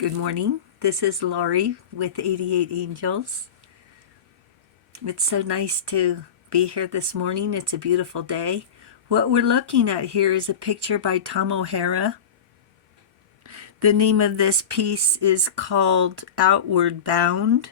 Good morning. This is Laurie with 88 Angels. It's so nice to be here this morning. It's a beautiful day. What we're looking at here is a picture by Tom O'Hara. The name of this piece is called Outward Bound.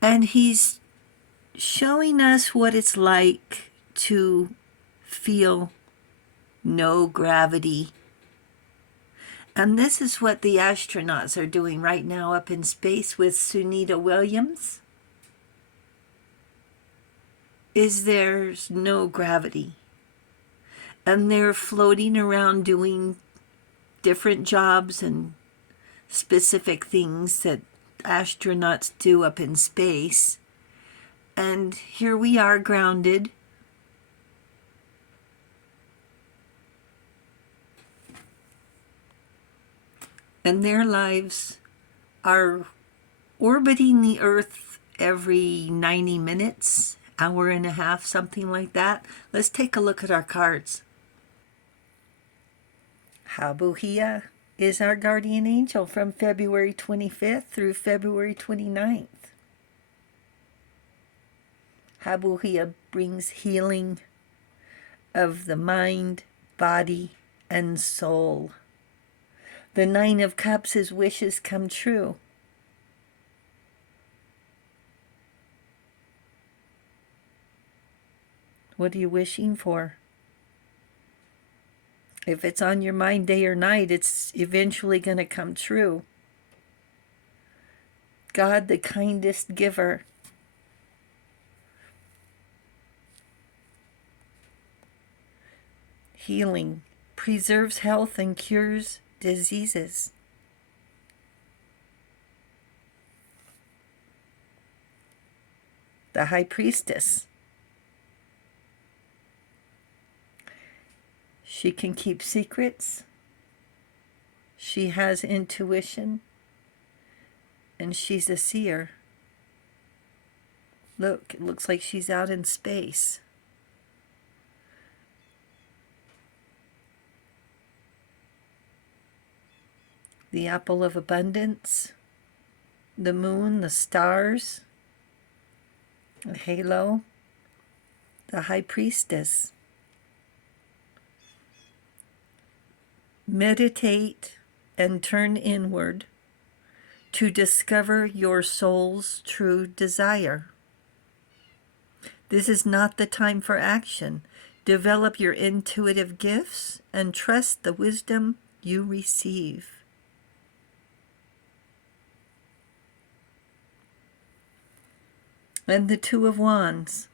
And he's showing us what it's like to feel no gravity. And this is what the astronauts are doing right now up in space with Sunita Williams. There's no gravity. And they're floating around doing different jobs and specific things that astronauts do up in space. And here we are grounded. And their lives are orbiting the Earth every 90 minutes, hour and a half, something like that. Let's take a look at our cards. Habuhia is our guardian angel from February 25th through February 29th. Habuhia brings healing of the mind, body, and soul. The Nine of Cups is wishes come true. What are you wishing for? If it's on your mind day or night, it's eventually going to come true. God, the kindest giver. Healing preserves health and cures diseases. The High Priestess. She can keep secrets. She has intuition. And she's a seer. Look, it looks like she's out in space. The apple of abundance, the moon, the stars, the halo, the high priestess. Meditate and turn inward to discover your soul's true desire. This is not the time for action. Develop your intuitive gifts and trust the wisdom you receive. And the Two of Wands.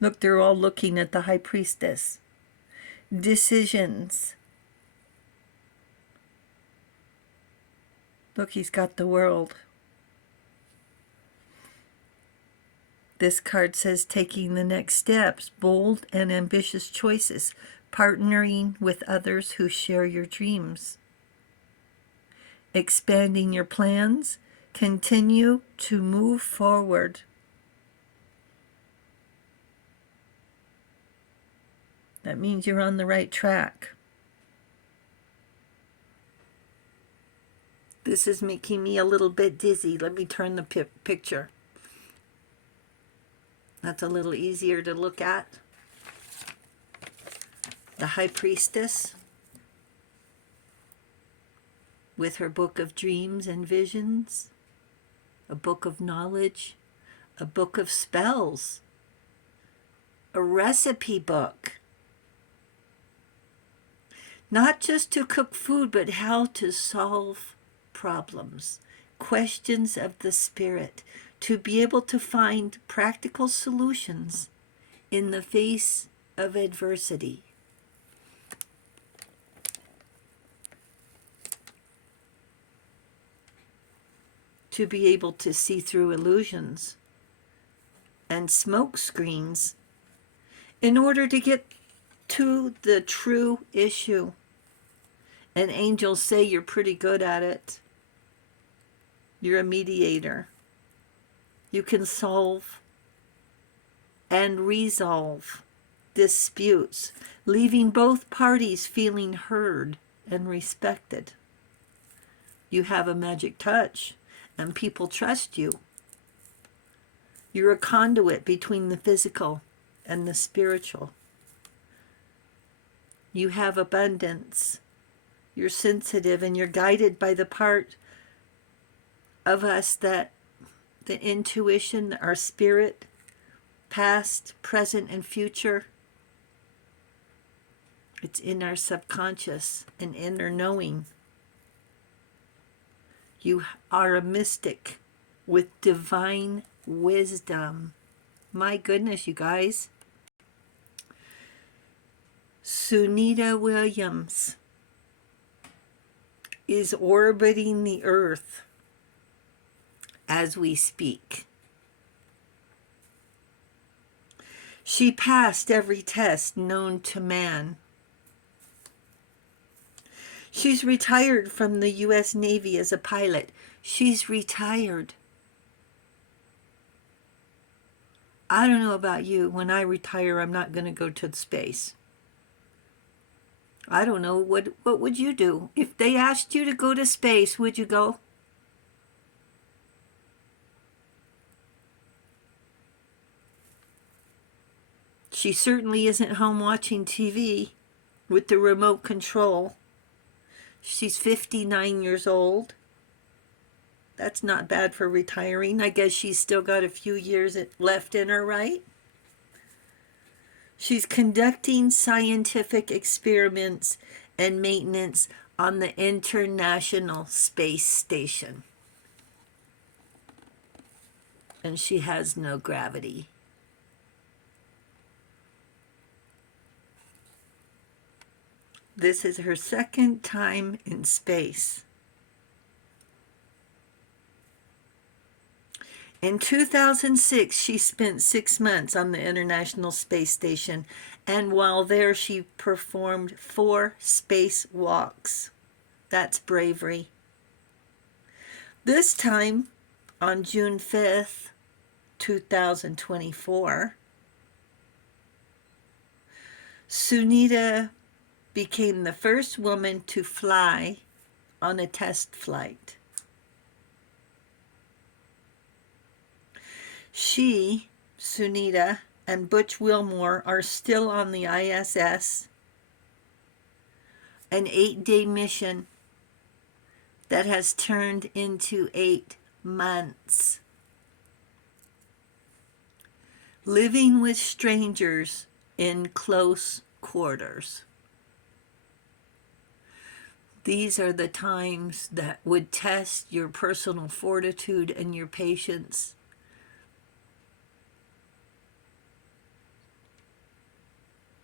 Look, they're all looking at the High Priestess. Decisions. Look, he's got the world. This card says taking the next steps, bold and ambitious choices, partnering with others who share your dreams. Expanding your plans, continue to move forward. That means you're on the right track. This is making me a little bit dizzy. Let me turn the picture. That's a little easier to look at. The High Priestess with her book of dreams and visions, a book of knowledge, a book of spells, a recipe book. Not just to cook food, but how to solve problems, questions of the spirit, to be able to find practical solutions in the face of adversity. To be able to see through illusions and smoke screens in order to get to the true issue. And angels say you're pretty good at it. You're a mediator. You can solve and resolve disputes, leaving both parties feeling heard and respected. You have a magic touch, and people trust you. You're a conduit between the physical and the spiritual. You have abundance. You're sensitive, and you're guided by the part of us that the intuition, our spirit, past, present, and future. It's in our subconscious and inner knowing. You are a mystic with divine wisdom. My goodness, you guys. Sunita Williams is orbiting the Earth as we speak. She passed every test known to man. She's retired from the U.S. Navy as a pilot. She's retired. I don't know about you. When I retire, I'm not going to go to space. I don't know. What would you do? If they asked you to go to space, would you go? She certainly isn't home watching TV with the remote control. She's 59 years old. That's not bad for retiring. I guess she's still got a few years left in her, right? She's conducting scientific experiments and maintenance on the International Space Station. And she has no gravity. This is her second time in space. In 2006, she spent 6 months on the International Space Station, and while there, she performed 4 spacewalks. That's bravery. This time, on June 5th, 2024, Sunita became the first woman to fly on a test flight. She, Sunita, and Butch Wilmore are still on the ISS, an 8-day mission that has turned into 8 months. Living with strangers in close quarters. These are the times that would test your personal fortitude and your patience.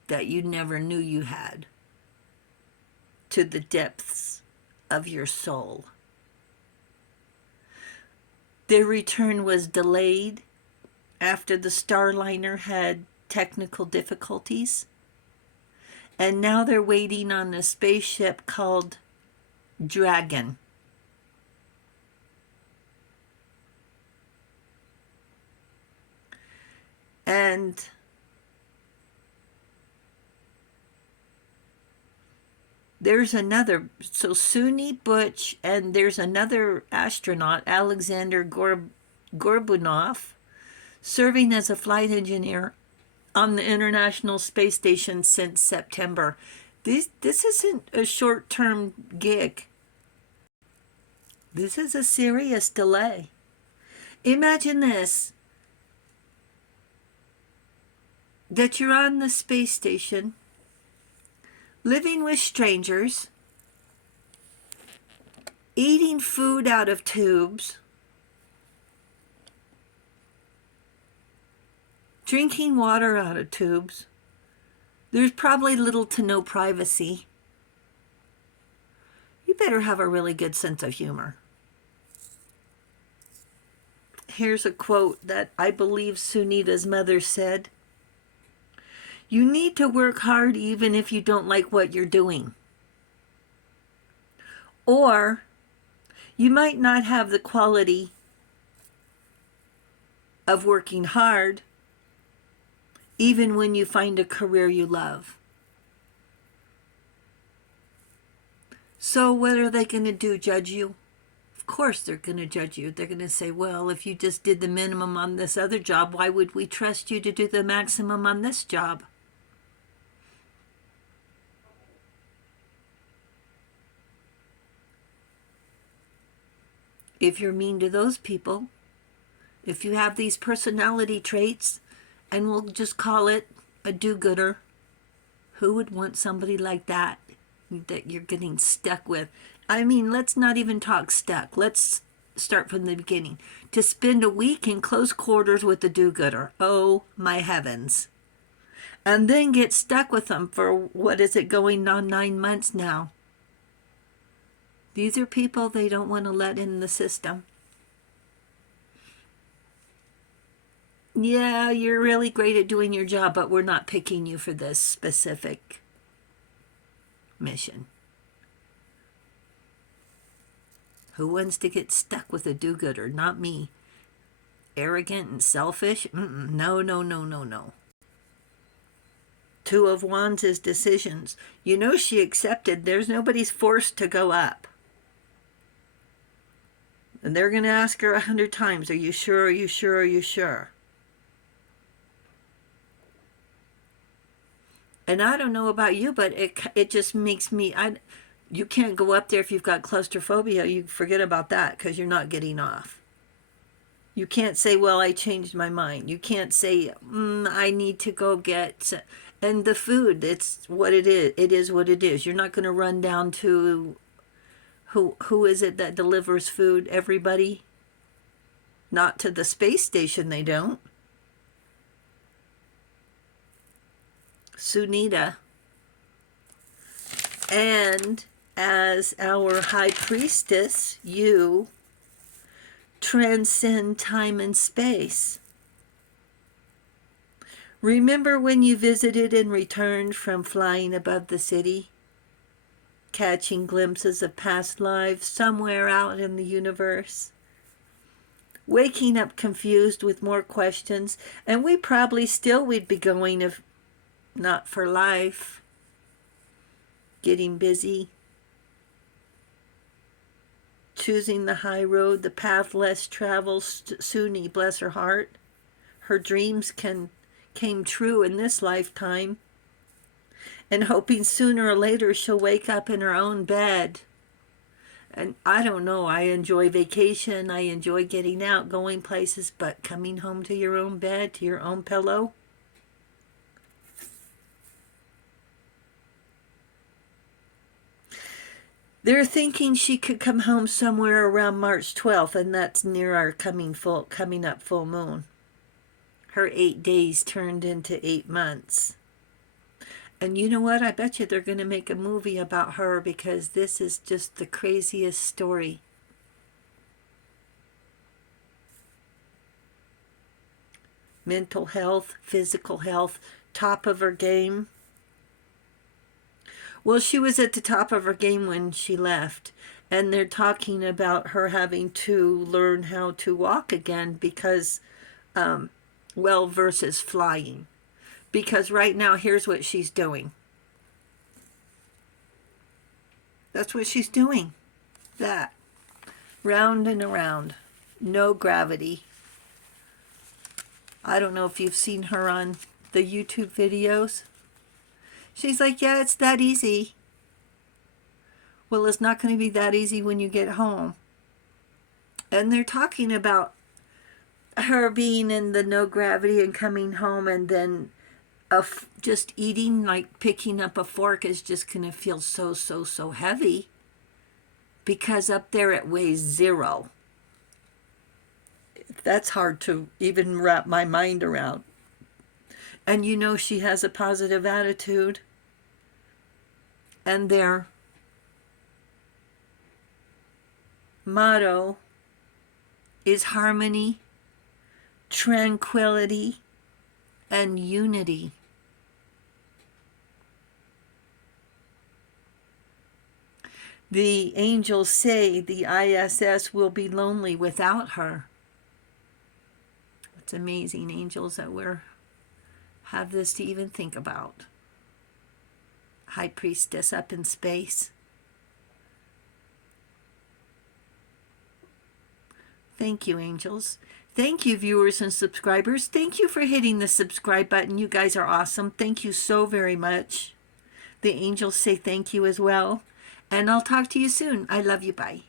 That you never knew you had, to the depths of your soul. Their return was delayed after the Starliner had technical difficulties, and now they're waiting on a spaceship called Dragon. And there's another, so Suni, Butch, and there's another astronaut, Alexander Gorbunov, serving as a flight engineer on the International Space Station since September. This isn't a short-term gig. This is a serious delay. Imagine this, that you're on the space station, living with strangers, eating food out of tubes, drinking water out of tubes. There's probably little to no privacy. You better have a really good sense of humor. Here's a quote that I believe Sunita's mother said. You need to work hard even if you don't like what you're doing. Or you might not have the quality of working hard even when you find a career you love. So what are they going to do, judge you? Of course they're going to judge you. They're going to say, well, if you just did the minimum on this other job, why would we trust you to do the maximum on this job? If you're mean to those people, if you have these personality traits, and we'll just call it a do-gooder, who would want somebody like that you're getting stuck with? I mean, let's not even talk stuck. Let's start from the beginning. To spend a week in close quarters with the do-gooder. Oh, my heavens. And then get stuck with them for, what is it, going on 9 months now. These are people they don't want to let in the system. Yeah, you're really great at doing your job, but we're not picking you for this specific mission. Who wants to get stuck with a do-gooder? Not me. Arrogant and selfish? No, no, no, no, no. Two of Wands is decisions. You know she accepted. There's nobody's forced to go up. And they're going to ask her 100 times, are you sure, are you sure, are you sure? And I don't know about you, but it just makes me... You can't go up there if you've got claustrophobia. You forget about that because you're not getting off. You can't say, well, I changed my mind. You can't say, I need to go get... And the food, it's what it is. It is what it is. You're not going to run down to... Who is it that delivers food? Everybody? Not to the space station, they don't. Sunita. And as our high priestess, you transcend time and space. Remember when you visited and returned from flying above the city? Catching glimpses of past lives somewhere out in the universe? Waking up confused with more questions, and we probably still would be going if not for life. Getting busy. Choosing the high road, the path less traveled. Suni, bless her heart. Her dreams came true in this lifetime. And hoping sooner or later she'll wake up in her own bed. And I don't know, I enjoy vacation, I enjoy getting out, going places, but coming home to your own bed, to your own pillow? They're thinking she could come home somewhere around March 12th, and that's near our coming up full moon. Her 8 days turned into 8 months. And you know what? I bet you they're going to make a movie about her because this is just the craziest story. Mental health, physical health, top of her game. Well, she was at the top of her game when she left. And they're talking about her having to learn how to walk again because, versus flying. Because right now, here's what she's doing. That's what she's doing. That. Round and around. No gravity. I don't know if you've seen her on the YouTube videos. She's like, yeah, it's that easy. Well, it's not going to be that easy when you get home. And they're talking about her being in the no gravity and coming home and then just eating, like picking up a fork is just going to feel so heavy because up there it weighs 0. That's hard to even wrap my mind around. And you know she has a positive attitude. And their motto is harmony, tranquility, and unity. The angels say the ISS will be lonely without her. It's amazing, angels, that we have this to even think about. High Priestess up in space. Thank you, angels. Thank you, viewers and subscribers. Thank you for hitting the subscribe button. You guys are awesome. Thank you so very much. The angels say thank you as well. And I'll talk to you soon. I love you. Bye.